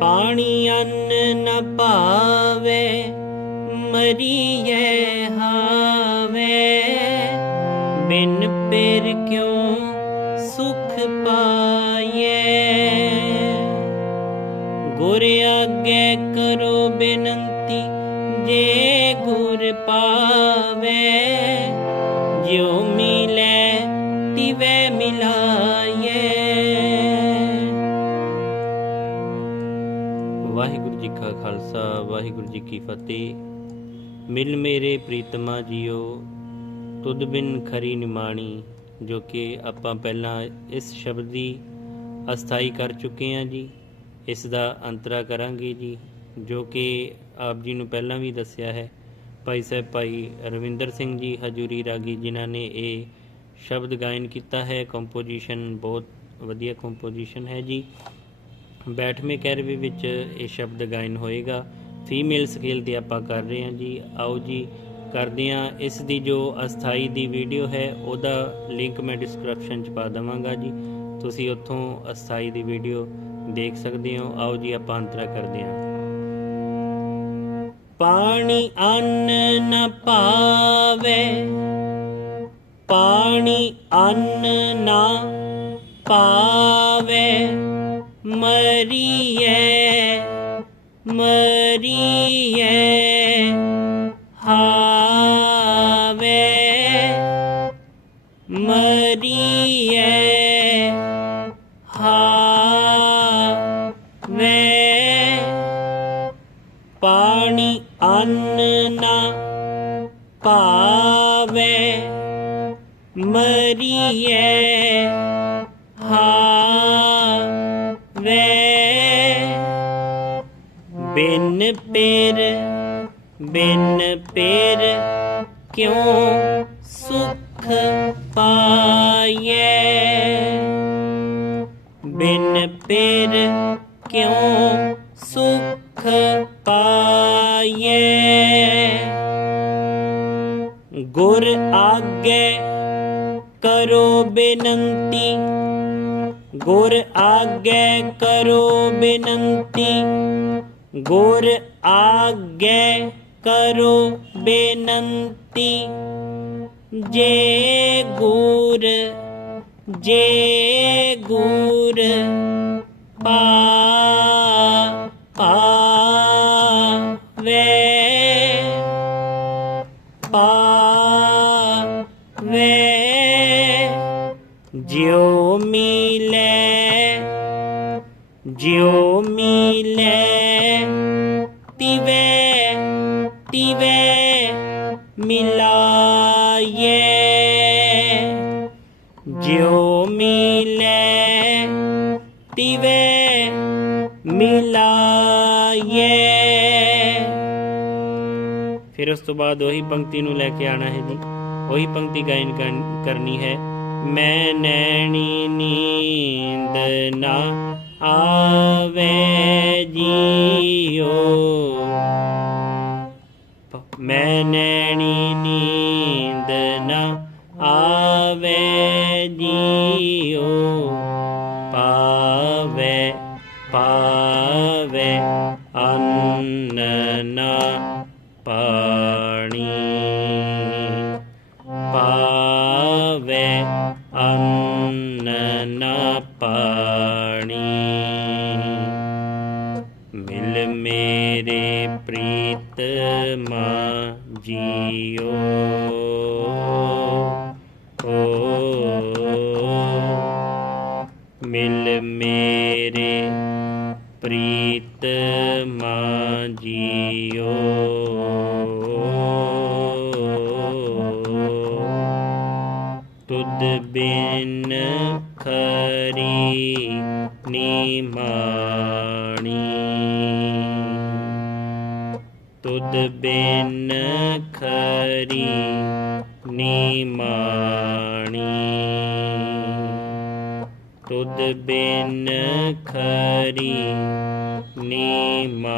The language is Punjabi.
ਪਾਣੀ ਅੰਨ ਨ ਭਾਵੇ ਮਰੀਏ ਹਾਵੇ। ਬਿਨ ਪੇਰ ਕਿਉ ਸੁਖ ਪਾਈਏ ਗੁਰ ਅੱਗੇ ਕਰੋ ਬੇਨੰਤੀ, ਜੇ ਗੁਰ ਪਾਵੇ। ਜਿਉ ਮਿਲੇ, ਤਿਵੇ ਮਿਲਾ ਵਾਹਿਗੁਰੂ ਜੀ ਕਾ ਖਾਲਸਾ, ਵਾਹਿਗੁਰੂ ਜੀ ਕੀ ਫਤਿਹ। ਮਿਲ ਮੇਰੇ ਪ੍ਰੀਤਮਾ ਜੀਓ, ਤੁਧ ਬਿਨ ਖਰੀ ਨਿਮਾਣੀ, ਜੋ ਕਿ ਆਪਾਂ ਪਹਿਲਾਂ ਇਸ ਸ਼ਬਦ ਦੀ ਅਸਥਾਈ ਕਰ ਚੁੱਕੇ ਹਾਂ ਜੀ, ਇਸ ਦਾ ਅੰਤਰਾ ਕਰਾਂਗੇ ਜੀ, ਜੋ ਕਿ ਆਪ ਜੀ ਨੂੰ ਪਹਿਲਾਂ ਵੀ ਦੱਸਿਆ ਹੈ। ਭਾਈ ਸਾਹਿਬ, ਭਾਈ ਰਵਿੰਦਰ ਸਿੰਘ ਜੀ, ਹਜੂਰੀ ਰਾਗੀ, ਜਿਨ੍ਹਾਂ ਨੇ ਇਹ ਸ਼ਬਦ ਗਾਇਨ ਕੀਤਾ ਹੈ ਕੰਪੋਜੀਸ਼ਨ ਬਹੁਤ ਵਧੀਆ ਕੰਪੋਜੀਸ਼ਨ ਹੈ ਜੀ। ਬੈਠਵੇਂ ਕੈਰਵੇ ਵਿੱਚ ਇਹ ਸ਼ਬਦ ਗਾਇਨ ਹੋਏਗਾ। ਫੀਮੇਲ ਸਕੇਲ ਤੇ ਆਪਾਂ ਕਰ ਰਹੇ ਹਾਂ ਜੀ। ਆਓ ਜੀ, ਕਰਦੇ ਹਾਂ ਇਸ ਦੀ ਜੋ ਅਸਥਾਈ ਦੀ ਵੀਡੀਓ ਹੈ, ਉਹਦਾ ਲਿੰਕ ਮੈਂ ਡਿਸਕ੍ਰਿਪਸ਼ਨ 'ਚ ਪਾ ਦਵਾਂਗਾ ਜੀ। ਤੁਸੀਂ ਉੱਥੋਂ ਅਸਥਾਈ ਦੀ ਵੀਡੀਓ ਦੇਖ ਸਕਦੇ ਹੋ। ਆਓ ਜੀ, ਆਪਾਂ ਅੰਤਰਾ ਕਰਦੇ ਹਾਂ। ਪਾਣੀ ਅੰਨ ਨ ਪਾਵੇ, ਪਾਣੀ ਅੰਨ ਨਾ ਪਾਵੇ। ਮਰੀਏ ਮਰੀਏ ਹਾਵੇ। ਮਰੀਏ ਹਾਵੇ। ਪਾਣੀ ਅੰਨ ਨਾ ਪਾਵੇ। ਮਰੀਏ ਹਾਵੇ। ਬਿਨ ਪੇਰ ਬਿਨ ਪੇਰ ਕਿਉਂ ਸੁਖ ਪਾਈਏ ਬਿਨ ਪੇਰ ਕਿਉਂ ਸੁਖ ਪਾਈਏ ਗੁਰ ਆਗੇ ਕਰੋ ਬੇਨੰਤੀ, ਗੁਰ ਆਗੇ ਕਰੋ ਬੇਨੰਤੀ ਗੁਰ ਆਗੇ ਕਰੋ ਬੇਨੰਤੀ। ਜੇ ਗੁਰ ਜੇ ਗੁਰ ਪਾ ਪਾਵੇ। ਪਾਵੇ। ਜਿਉ ਮਿਲੇ ਜਿਉ ਤਿਵੇ ਮਿਲਾਏ ਜਿਉ ਮਿਲੇ, ਤਿਵੇ ਮਿਲਾਏ ਫਿਰ ਉਸ ਤੋਂ ਬਾਅਦ ਉਹੀ ਪੰਕਤੀ ਨੂੰ ਲੈ ਕੇ ਆਣਾ ਹੈ ਜੀ। ਉਹੀ ਪੰਕਤੀ ਗਾਇਨ ਕਰਨੀ ਹੈ। ਮੈਂ ਨੈਣੀ ਨੀਂਦ ਨਾ ਆਵੇ ਜੀਓ ਜੀਓ। ਪਾਵੇ ਪਾਵੇ ਅੰਨ ਨਾ ਪਾਣੀ। ਪਾਵੇ ਅੰਨ ਨਾ ਪਾਣੀ। ਮਿਲ ਮੇਰੇ ਪ੍ਰੀਤ ਮਾ ਜੀਓ। ਮੇਰੇ ਪ੍ਰੀਤ ਮਾ ਜੀਓ ਤੁਧ ਬਿਨ ਖਰੀ ਨਿਮਾਣੀ ਤੁਧ ਬਿਨ ਖਰੀ ਨਿਮਾਣੀ ਤੁਧ ਬਿਨ ਖਰੀ ਨਿਮਾਣੀ